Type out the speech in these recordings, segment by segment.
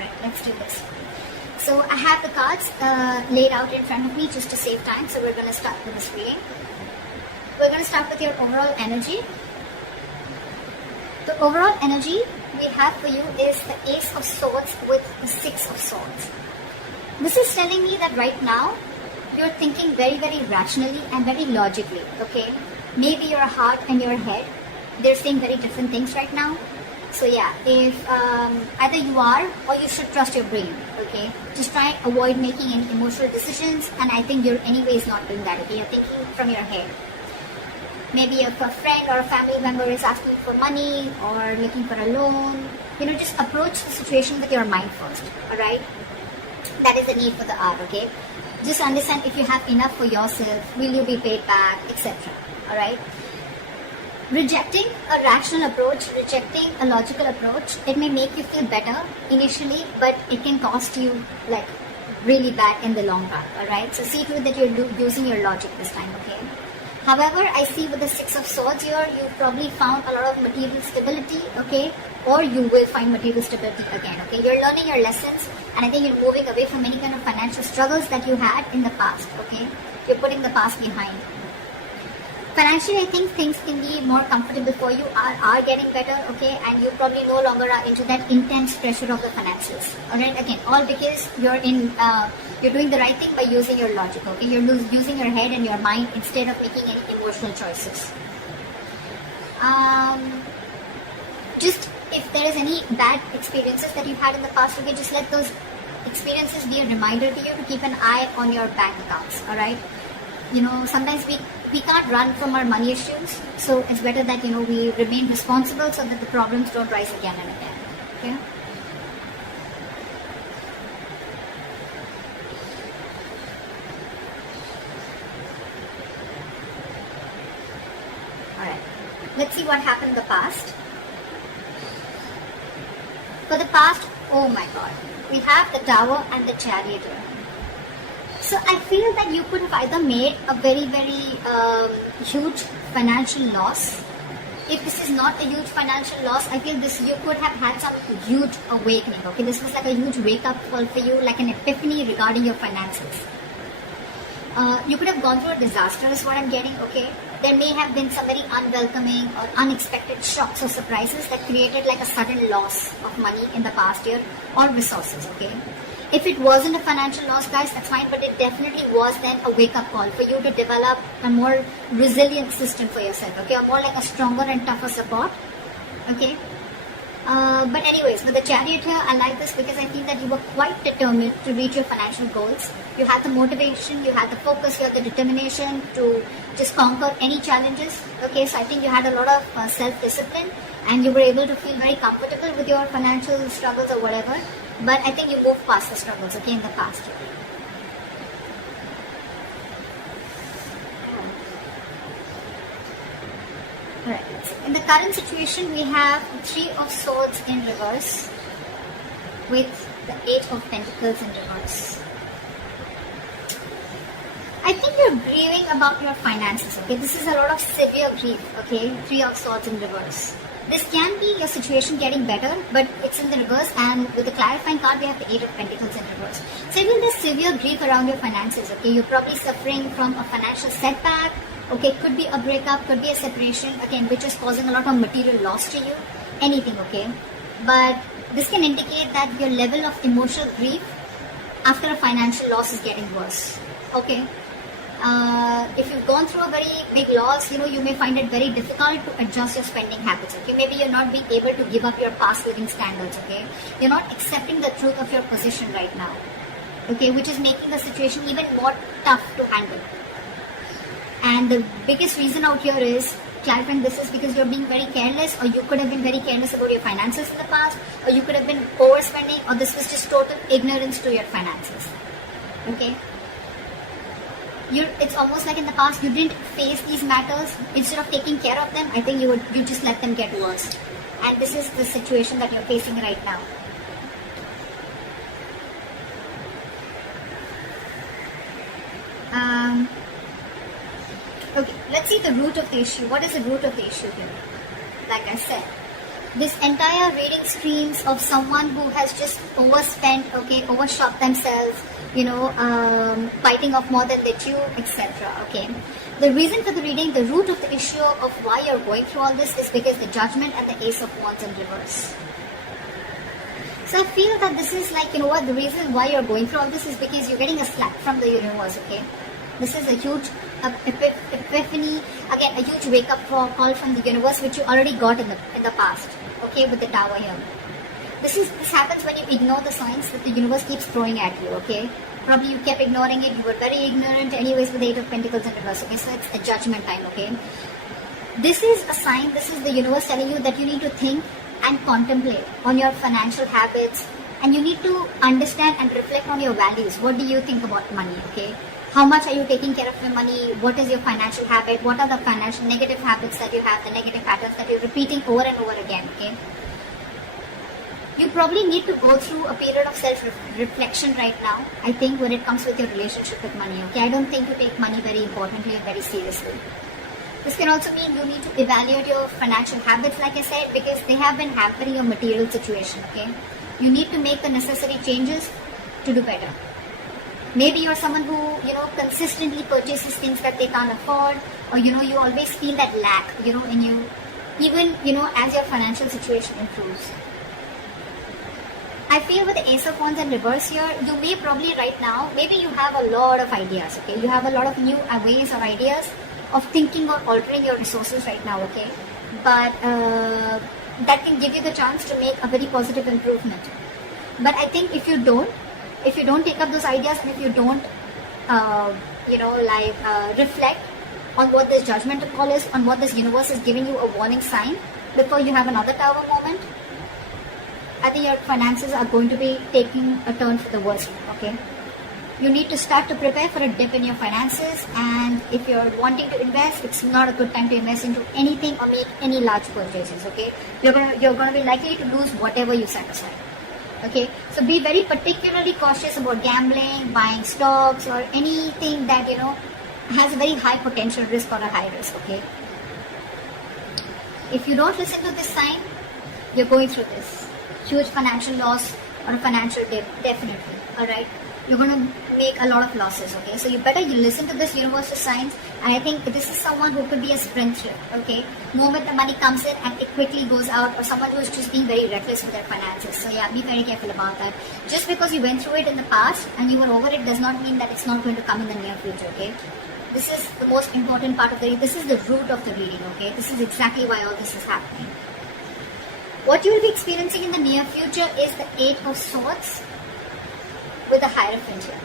Alright, let's do this. So I have the cards laid out in front of me just to save time. So we're going to start with this reading. We're going to start with your overall energy. The overall energy we have for you is the Ace of Swords with the Six of Swords. This is telling me that right now you're thinking very, very rationally and very logically, okay? Maybe your heart and your head, they're saying very different things right now. So yeah, if either you are or you should trust your brain, okay? Just try and avoid making any emotional decisions, and I think you're anyways not doing that, okay? You're thinking from your head. Maybe if a friend or a family member is asking for money or looking for a loan, just approach the situation with your mind first, alright? That is the need for the hour, okay? Just understand if you have enough for yourself, will you be paid back, etc. Alright? Rejecting a rational approach, rejecting a logical approach, it may make you feel better initially, but it can cost you like really bad in the long run, alright? So see to it that you're using your logic this time, okay? However, I see with the Six of Swords here, you've probably found a lot of material stability, okay? Or you will find material stability again, okay? You're learning your lessons, and I think you're moving away from any kind of financial struggles that you had in the past, okay? You're putting the past behind. Financially, I think things can be more comfortable for you, are getting better, okay? And you probably no longer are into that intense pressure of the finances, alright? Again, all because you're doing the right thing by using your logic, okay? You're using your head and your mind instead of making any emotional choices. Just if there is any bad experiences that you've had in the past, okay, just let those experiences be a reminder to you to keep an eye on your bank accounts, alright? Sometimes we can't run from our money issues, so it's better that, we remain responsible so that the problems don't rise again and again, okay? Alright, let's see what happened in the past. For the past, oh my god, we have the Tower and the Chariot here. So I feel that you could have either made a very, very huge financial loss. If this is not a huge financial loss, I feel you could have had some huge awakening, okay? This was like a huge wake-up call for you, like an epiphany regarding your finances. You could have gone through a disaster is what I'm getting, okay? There may have been some very unwelcoming or unexpected shocks or surprises that created like a sudden loss of money in the past year or resources, okay? If it wasn't a financial loss, guys, that's fine, but it definitely was then a wake-up call for you to develop a more resilient system for yourself, okay? Or more like a stronger and tougher support, okay? But anyways, with the Chariot here, I like this because I feel that you were quite determined to reach your financial goals. You had the motivation, you had the focus, you had the determination to just conquer any challenges, okay? So I think you had a lot of self-discipline, and you were able to feel very comfortable with your financial struggles or whatever. But I think you moved past the struggles, okay, in the past year. Alright, in the current situation, we have Three of Swords in reverse with the Eight of Pentacles in reverse. I think you're grieving about your finances, okay? This is a lot of severe grief, okay? Three of Swords in reverse. This can be your situation getting better, but it's in the reverse, and with the clarifying card, we have the Eight of Pentacles in reverse. So even there's severe grief around your finances, okay? You're probably suffering from a financial setback, okay? Could be a breakup, could be a separation, again, which is causing a lot of material loss to you. Anything, okay? But this can indicate that your level of emotional grief after a financial loss is getting worse, okay? If you've gone through a very big loss, you may find it very difficult to adjust your spending habits, okay? Maybe you're not being able to give up your past living standards, okay? You're not accepting the truth of your position right now, okay? Which is making the situation even more tough to handle. And the biggest reason out here is, clarifying this is because you're being very careless, or you could have been very careless about your finances in the past, or you could have been overspending, or this was just total ignorance to your finances, okay? It's almost like in the past you didn't face these matters. Instead of taking care of them, I think you just let them get worse. And this is the situation that you're facing right now. Okay, let's see the root of the issue. What is the root of the issue here? Like I said, This entire reading screams of someone who has just overspent, okay, overshot themselves, biting off more than they chew, etc. Okay. The reason for the reading, the root of the issue of why you're going through all this is because the Judgment and the Ace of Wands in reverse. So I feel that this is like, the reason why you're going through all this is because you're getting a slap from the universe, okay? This is a huge epiphany, again, a huge wake-up call from the universe, which you already got in the past, okay, with the Tower here. This happens when you ignore the signs that the universe keeps throwing at you, okay? Probably you kept ignoring it, you were very ignorant anyways with the Eight of Pentacles in reverse, okay? So it's a judgment time, okay? This is a sign, this is the universe telling you that you need to think and contemplate on your financial habits, and you need to understand and reflect on your values. What do you think about money, okay? How much are you taking care of your money? What is your financial habit? What are the financial negative habits that you have, the negative patterns that you're repeating over and over again, okay? You probably need to go through a period of self-reflection right now, I think, when it comes with your relationship with money, okay? I don't think you take money very importantly and very seriously. This can also mean you need to evaluate your financial habits, like I said, because they have been hampering your material situation, okay? You need to make the necessary changes to do better. Maybe you're someone who, consistently purchases things that they can't afford, or, you always feel that lack, in you, even, as your financial situation improves. I feel with the Ace of Wands in reverse here, you may probably right now, maybe you have a lot of ideas, okay? You have a lot of new ways or ideas of thinking or altering your resources right now, okay? But that can give you the chance to make a very positive improvement. But I think if you don't take up those ideas, and if you don't, reflect on what this judgment call is, on what this universe is giving you a warning sign before you have another Tower moment, I think your finances are going to be taking a turn for the worse, okay? You need to start to prepare for a dip in your finances, and if you're wanting to invest, it's not a good time to invest into anything or make any large purchases, okay? You're gonna be likely to lose whatever you set aside. Okay, so be very particularly cautious about gambling, buying stocks, or anything that has a very high potential risk or a high risk. Okay, if you don't listen to this sign, you're going through this huge financial loss or a financial dip, definitely. All right, you're going to make a lot of losses. Okay, so you listen to this universal signs, and I think this is someone who could be a spendthrift. Okay, moment the money comes in and it quickly goes out, or someone who's just being very reckless with their finances. So yeah, be very careful about that. Just because you went through it in the past and you were over it does not mean that it's not going to come in the near future. Okay, this is the most important part of this is the root of the reading. Okay, this is exactly why all this is happening. What you will be experiencing in the near future is the Eight of Swords with the Hierophant here.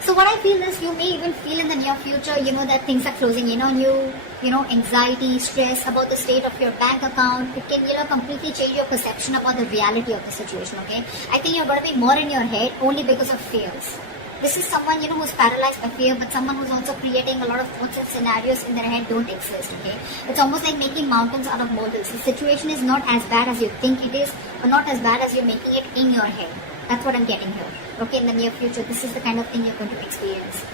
So what I feel is you may even feel in the near future, that things are closing in on you, anxiety, stress about the state of your bank account. It can, completely change your perception about the reality of the situation, okay? I think you're going to be more in your head only because of fears. This is someone, who's paralyzed by fear, but someone who's also creating a lot of thoughts and scenarios in their head don't exist, okay? It's almost like making mountains out of molehills. The situation is not as bad as you think it is, or not as bad as you're making it in your head. That's what I'm getting here. Okay, in the near future, this is the kind of thing you're going to experience.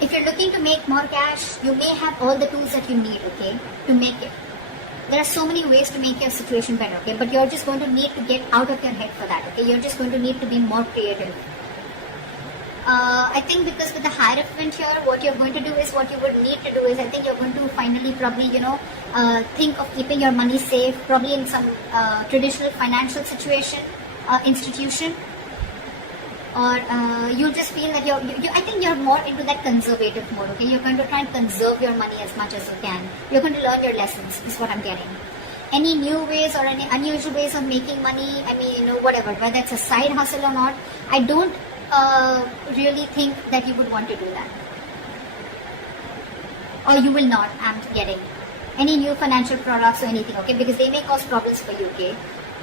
If you're looking to make more cash, you may have all the tools that you need, okay, to make it. There are so many ways to make your situation better, okay, but you're just going to need to get out of your head for that, okay? You're just going to need to be more creative. I think because with the Hierophant here, what you're going to do is, what you would need to do is, I think you're going to finally probably, think of keeping your money safe, probably in some traditional financial situation, institution, or you'll just feel that I think you're more into that conservative mode, okay? You're going to try and conserve your money as much as you can. You're going to learn your lessons, is what I'm getting. Any new ways or any unusual ways of making money, I mean, whatever, whether it's a side hustle or not, I don't really think that you would want to do that. Or you will not, I'm getting. Any new financial products or anything, okay? Because they may cause problems for you, okay?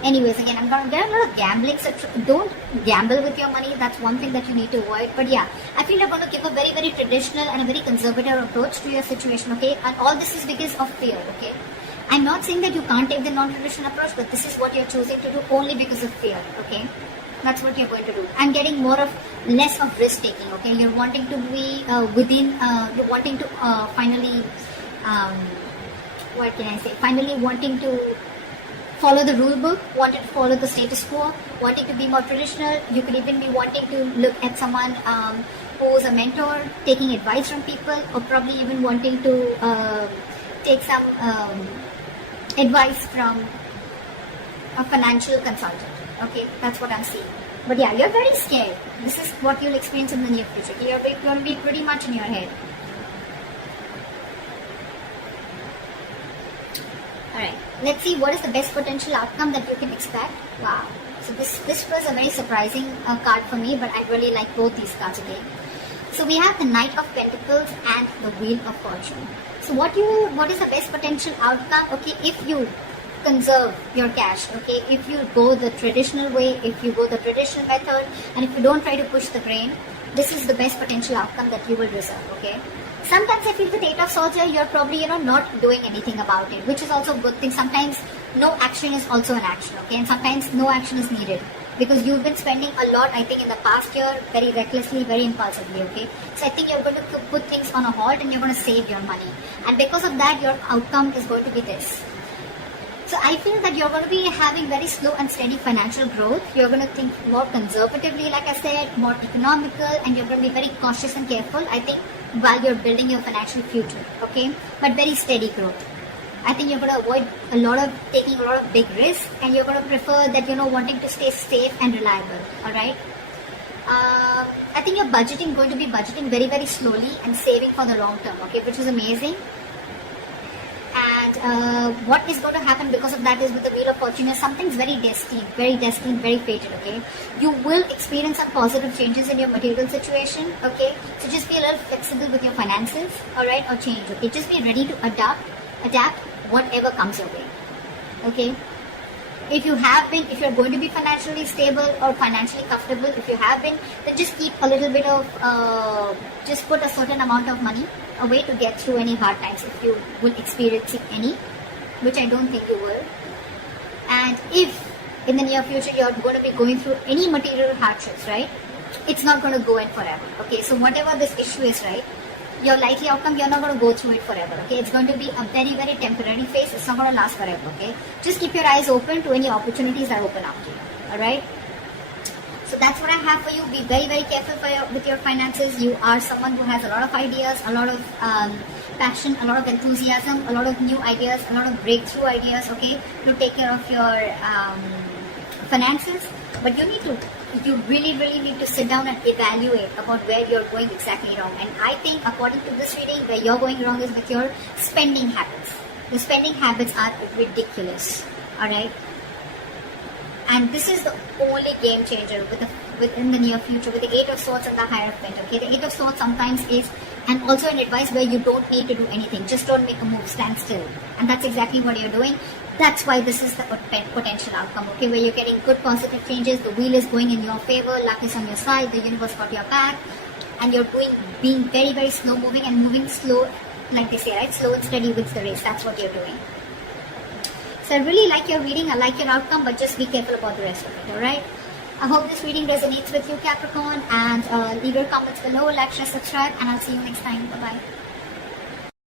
Anyways, again, there are a lot of gambling, so don't gamble with your money. That's one thing that you need to avoid. But yeah, I feel you're going to give a very, very traditional and a very conservative approach to your situation, okay? And all this is because of fear, okay? I'm not saying that you can't take the non-traditional approach, but this is what you're choosing to do only because of fear, okay? That's what you're going to do. I'm getting less of risk taking, okay? You're wanting to be you're wanting to finally what can I say, finally wanting to follow the rule book, wanting to follow the status quo, wanting to be more traditional. You could even be wanting to look at someone who's a mentor, taking advice from people, or probably even wanting to take some advice from a financial consultant. Okay, that's what I'm seeing. But yeah, you're very scared. This is what you'll experience in the near future. You're going to be pretty much in your head. Alright, let's see what is the best potential outcome that you can expect. Wow. So this was a very surprising card for me, but I really like both these cards again. So we have the Knight of Pentacles and the Wheel of Fortune. So what is the best potential outcome? Okay, if you conserve your cash, okay, if you go the traditional way, if you go the traditional method, and if you don't try to push the grain, this is the best potential outcome that you will receive, okay. Sometimes I feel the Eight of Swords here, you're probably, not doing anything about it, which is also a good thing. Sometimes no action is also an action, okay, and sometimes no action is needed because you've been spending a lot, I think, in the past year, very recklessly, very impulsively, okay. So I think you're going to put things on a halt and you're going to save your money, and because of that, your outcome is going to be this. So I feel that you're going to be having very slow and steady financial growth. You're going to think more conservatively, like I said, more economical, and you're going to be very cautious and careful, I think, while you're building your financial future, okay? But very steady growth. I think you're going to avoid taking a lot of big risks, and you're going to prefer that, wanting to stay safe and reliable, alright? I think you're going to be budgeting very, very slowly and saving for the long term, okay? Which is amazing. And what is going to happen because of that is with the Wheel of Fortune is something's very destined, very fated, okay? You will experience some positive changes in your material situation, okay? So just be a little flexible with your finances, alright, or change, okay? Just be ready to adapt whatever comes your way, okay? If you're going to be financially stable or financially comfortable, if you have been, then just keep a little bit of, just put a certain amount of money away to get through any hard times if you will experience any, which I don't think you will. And if in the near future you're going to be going through any material hardships, right, it's not going to go in forever, okay? So whatever this issue is, right, your likely outcome, you're not going to go through it forever, okay? It's going to be a very, very temporary phase. It's not going to last forever, okay? Just keep your eyes open to any opportunities that open up to you, alright? So that's what I have for you. Be very, very careful with your finances. You are someone who has a lot of ideas, a lot of passion, a lot of enthusiasm, a lot of new ideas, a lot of breakthrough ideas, okay, to take care of your finances. But you really, really need to sit down and evaluate about where you're going exactly wrong. And I think according to this reading, where you're going wrong is with your spending habits. The spending habits are ridiculous, alright? And this is the only game changer within the near future with the Eight of Swords and the Hierophant, okay? The Eight of Swords sometimes is, and also an advice where you don't need to do anything. Just don't make a move, stand still. And that's exactly what you're doing. That's why this is the potential outcome, okay? Where you're getting good positive changes, the wheel is going in your favor, luck is on your side, the universe got your back, and you're being very, very slow moving and moving slow, like they say, right? Slow and steady wins the race. That's what you're doing. So I really like your reading, I like your outcome, but just be careful about the rest of it, alright? I hope this reading resonates with you, Capricorn, and leave your comments below, like, share, subscribe, and I'll see you next time. Bye-bye.